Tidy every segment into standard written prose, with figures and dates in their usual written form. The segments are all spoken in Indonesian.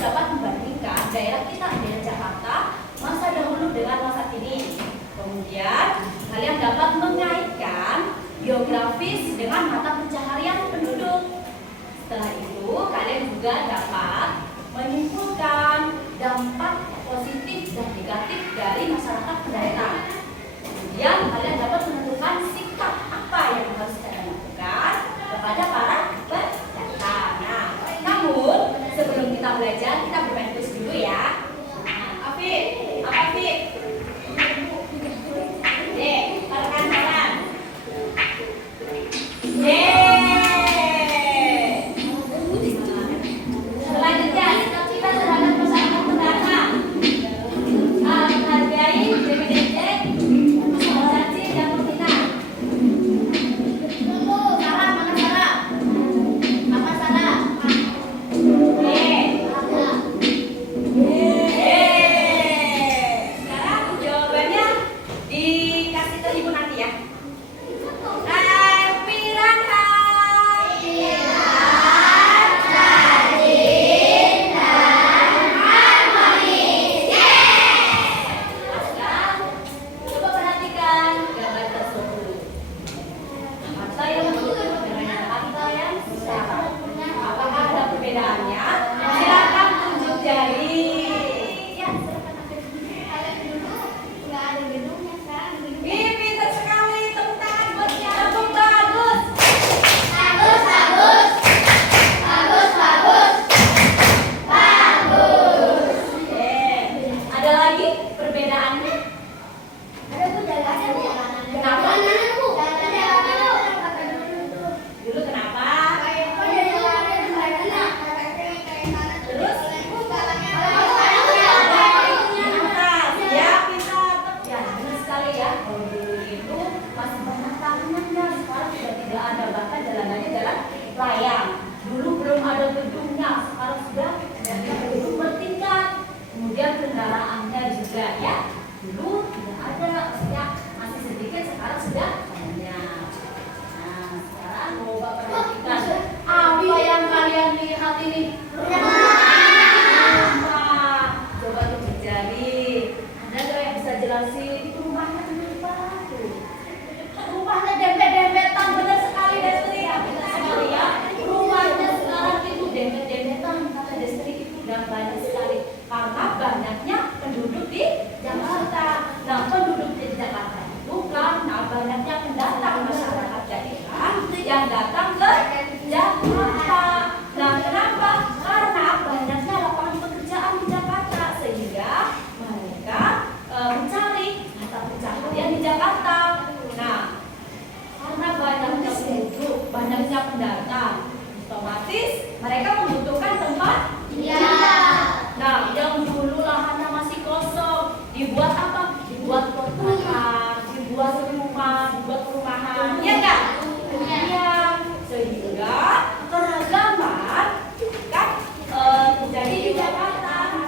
dapat membandingkan daerah kita, daerah Jakarta, masa dahulu dengan masa kini. Kemudian kalian dapat mengaitkan geografis dengan mata pencaharian penduduk. Setelah itu kalian juga dapat menyimpulkan dampak positif dan negatif dari masyarakat pendatang. Kemudian kalian dapat menentukan sikap apa yang harus kalian lakukan kepada para pendatang. Nah, namun sebelum kita belajar, kita bermain kuis dulu ya. Afif, apa Afif? Rekan tangan. Selanjutnya kita terhadap masyarakat pendatang. Menghargai BPDJ, Asosiasi dan Pembina. Salah, mana salah? Apa salah? Sekarang jawabannya dikasih ke ibu nanti ya. Coba perhatikan gambar tersebut. Kata yang betul dengan kata yang salah. Apakah ada perbedaannya? Silakan tunjuk jari. Ya, Wih, pintar sekali. Tepuk tangan buatnya. Tepuk bagus. Ada lagi perbedaannya? Kenapa? Dulu kenapa? Terus? Ya, pintar. Ya, benar sekali ya. Kalau dulu itu masih banyak tangannya, sekarang sudah tidak ada, bahkan jalanannya jalan layang. Dulu belum ada gedungnya, sekarang sudah ada gedung bertingkat. Kemudian kendaraannya juga ya. Dulu tidak ada, maksudnya masih sedikit, sekarang sudah banyak. Nah, sekarang coba perhatikan apa yang kalian lihat ini. Coba tunjuk jari. Ada nggak yang bisa jelasin? Itu rumahnya kenapa tuh? Rumahnya dempet-dempetan, benar sekali Destri. Benar sekali ya. Rumahnya sekarang itu dempet-dempetan, kata Destri itu udah banyak sekali. Karena banyaknya penduduk di Jakarta. Nah, penduduk di Jakarta itu karena banyaknya pendatang masyarakat daerah yang datang ke Jakarta. Nah, kenapa? Karena banyaknya lapangan pekerjaan di Jakarta sehingga mereka mencari mata pencaharian di Jakarta. Nah, karena banyaknya penduduk, banyaknya pendatang, otomatis mereka membutuhkan tempat. Nah, yang dulu lahannya masih kosong, dibuat apa? Dibuat kontrakan, dibuat rumah, dibuat perumahan, ya enggak? Iya. Sehingga keragaman kan terjadi di Jakarta.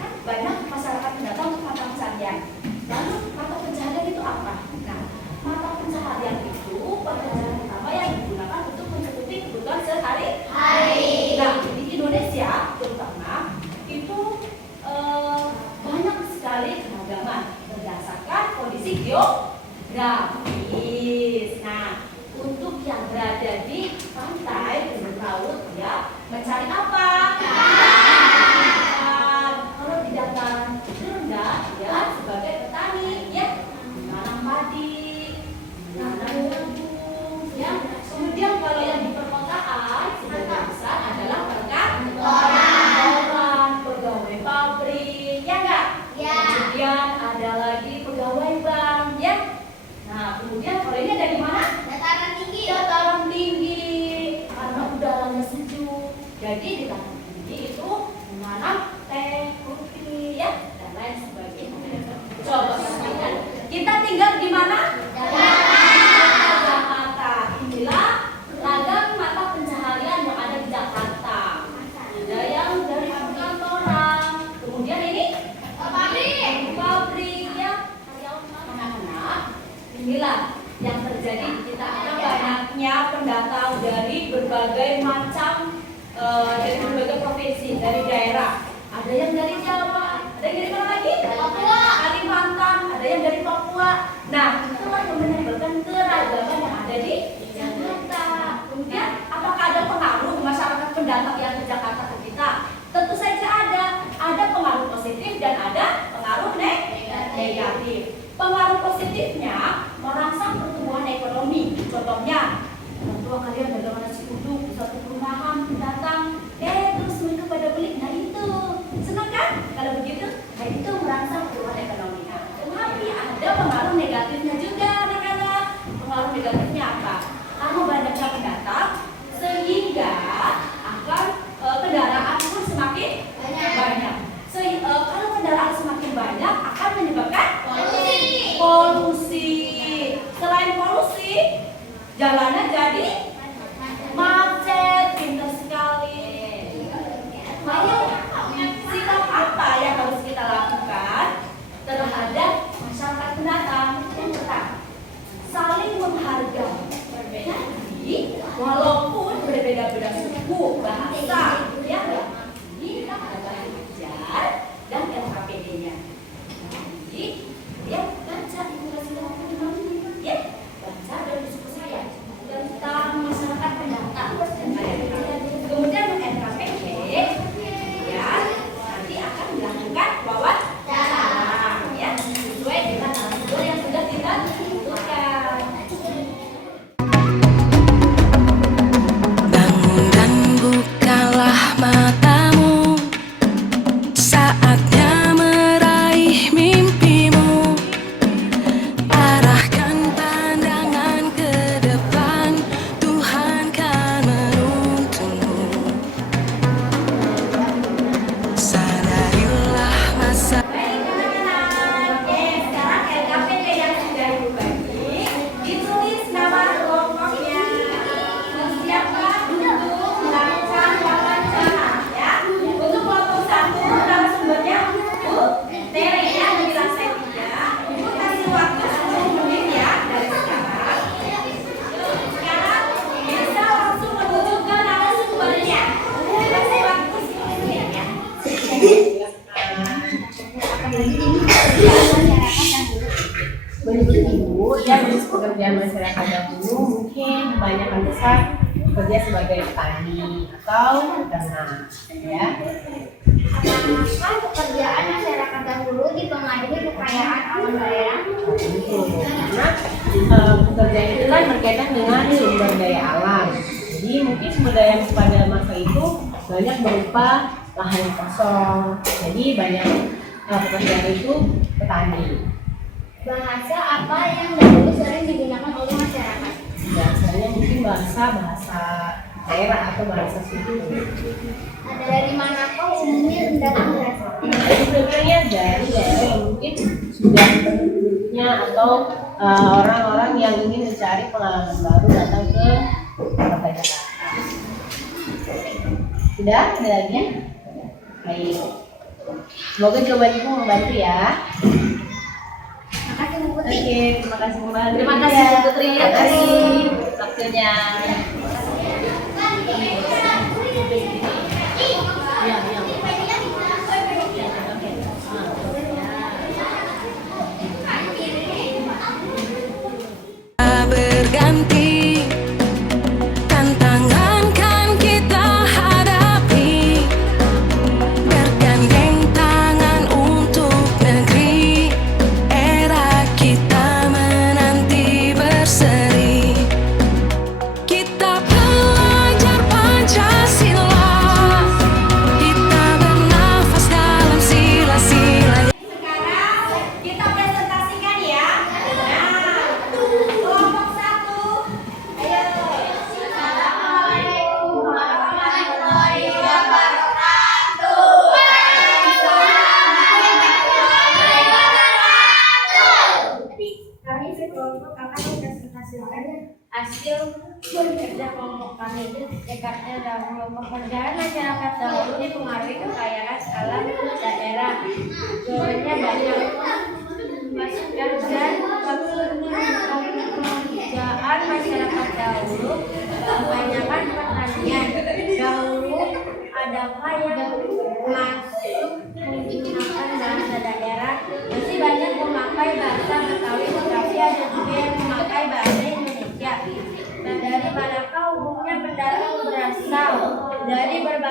Kan banyak masyarakat pendatang untuk mata pencaharian. Lalu mata pencaharian itu apa? Nah, mata pencaharian itu pekerjaan pertama yang digunakan untuk mencukupi kebutuhan sehari-hari. Nah, di Indonesia terutama itu banyak sekali keragaman berdasarkan kondisi geografis. Nah, untuk yang berada di pantai dan laut ya mencari apa? Ikan. Kalau di dataran rendah ya sebagai petani ya menanam padi, menanam jagung ya. Kemudian kalau yang di perkotaan sebagian besar adalah perkantoran, pegawai pabrik, ya enggak? Ya. Kemudian ada lagi pegawai bank, ya. Nah, kemudian kalau ini dari mana? Dataran tinggi. Dataran tinggi, karena udaranya sejuk. Jadi di dataran tinggi itu menanam teh, kopi, ya, dan lain sebagainya. Coba perhatikan. Kita tinggal di mana? Jakarta. Inilah ragam mata pencaharian yang ada di Jakarta. Ada yang dari perkantoran, kemudian ini pabrik ya, anak-anak. Inilah yang terjadi di kita. Ada banyaknya pendatang dari berbagai macam, dari berbagai provinsi, dari daerah. ada yang dari Jawa, ada yang dari mana lagi? Papua, Kalimantan, ada yang dari Papua. Nah, itulah yang menyebabkan keragaman yang ada di Jakarta. Kemudian, apakah ada pengaruh masyarakat pendatang yang ke Jakarta ke kita? Tentu saja ada. Ada pengaruh positif dan ada pengaruh negatif. Pengaruh positifnya merangsang pertumbuhan ekonomi. Contohnya, orang tua kalian dagang nasi uduk di satu perumahan pendatang, terus mereka pada beli. Nah itu, senang kan? Kalau begitu, nah itu merangsang pertumbuhan ekonomi. Tapi ada pengaruh negatifnya juga, anak-anak. Pengaruh negatifnya apa? Karena banyaknya pendatang, sehingga akan kendaraan pun semakin banyak. Kalau kendaraan semakin banyak akan menyebabkan polusi. Selain polusi, jalanan jadi macet. Pintar sekali. Lalu sikap apa yang harus kita lakukan terhadap masyarakat pendatang? Yang pertama, saling menghargai. Jadi, walaupun berbeda-beda suku, bahasa, ya, kita harus belajar dan LKPD-nya. Jadi, ya baca ibu kasih tahu ya, baca dari suku saya tentang masyarakat pendatang. Kemudian LKPD, ya, nanti akan dilakukan wawancara, ya, sesuai dengan prosedur yang sudah kita tentukan. Bangun dan bukalah matamu, saatnya meraih mimpimu. Arahkan pandangan ke depan, Tuhan kan menuntunmu. Sadarilah masa. Baik anak-anak, sekarang LKPD yang sudah ibu bagi, ditulis nama kelompoknya. Siapkan untuk melakukan wawancara, ya. Untuk kelompok 1, narasumbernya Bu Tere ya, di lantai 3. Ibu kasih waktu 10 menit ya dari sekarang. Sekarang bisa langsung menuju ke narasumbernya. Kasih waktu 10 menit ya. Menurut Ibu, ya jenis pekerjaan masyarakat dahulu mungkin kebanyakan besar bekerja sebagai petani atau peternak, ya. Apakah pekerjaan masyarakat dahulu dipengaruhi kekayaan alam daerah? Tentu, karena pekerjaan itu kan berkaitan dengan sumber daya alam. Jadi mungkin sumber daya pada masa itu banyak berupa lahan kosong. Jadi banyak pekerjaan itu petani. Bahasa apa yang dahulu sering digunakan oleh masyarakat? Bahasanya mungkin bahasa daerah atau bahasa suku. Dari manakah umumnya pendatang berasal? Sebenarnya dari daerah yang mungkin sudah penduduknya atau orang-orang yang ingin mencari pengalaman baru datang ke kota Jakarta. Sudah? Ada lagi? Baik. Semoga jawaban Ibu membantu ya. Makasih Bu Putri. Oke, terima kasih membantu. Terima kasih Bu Putri atas waktunya. Berganti, tantangan kan kita hadapi, bergandeng tangan untuk negeri, era kita menanti berseri. Kita belajar Pancasila, kita bernafas dalam sila-sila. Sekarang kita presentasikan ya. Nah, kelompok 1. Ayo. Assalamualaikum warahmatullahi wabarakatuh. Kami sekelompok akan mempresentasikan hasil kerja kelompok kami itu dekatnya dahulu. Pekerjaan masyarakat dahulu dipengaruhi kekayaan alam daerah. Soalnya banyak masyarakat dan pekerjaan masyarakat dahulu kebanyakan pertanian. Dahulu adakah yang masuk Dari berbagai